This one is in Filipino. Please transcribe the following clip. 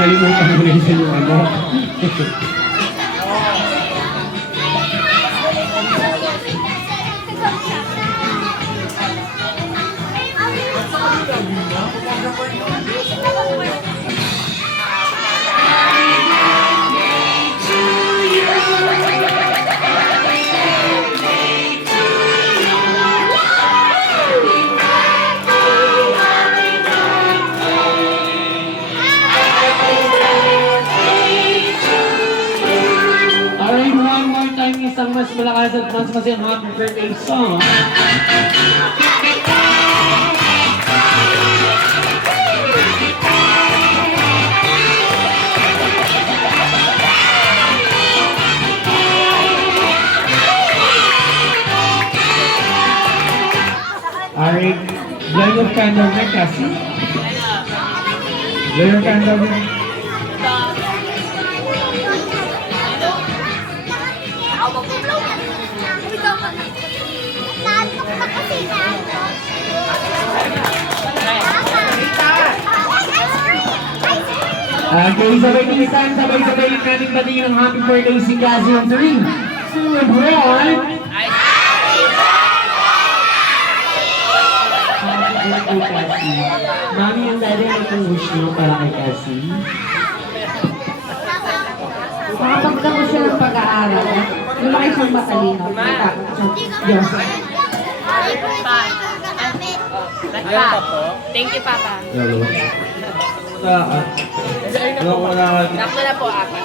nalimutan mo rin sa yung ano. Isang mas malakas at mas masayang happy birthday song. Alright, blow your candle na kasi. Blow your candle na. Okay, sabay-bilisan, sabay-sabay natin batiin ng happy birthday si Cassie on 3, 2, and 1. Happy birthday, Cassie. Mami and Daddy, ano itong wish nyo para kay Cassie? Makapagtapos siya ng pag-aaral. Lumaki siyang matalino. Yes. Thank you, Papa. Hello. Sakto na po, apat.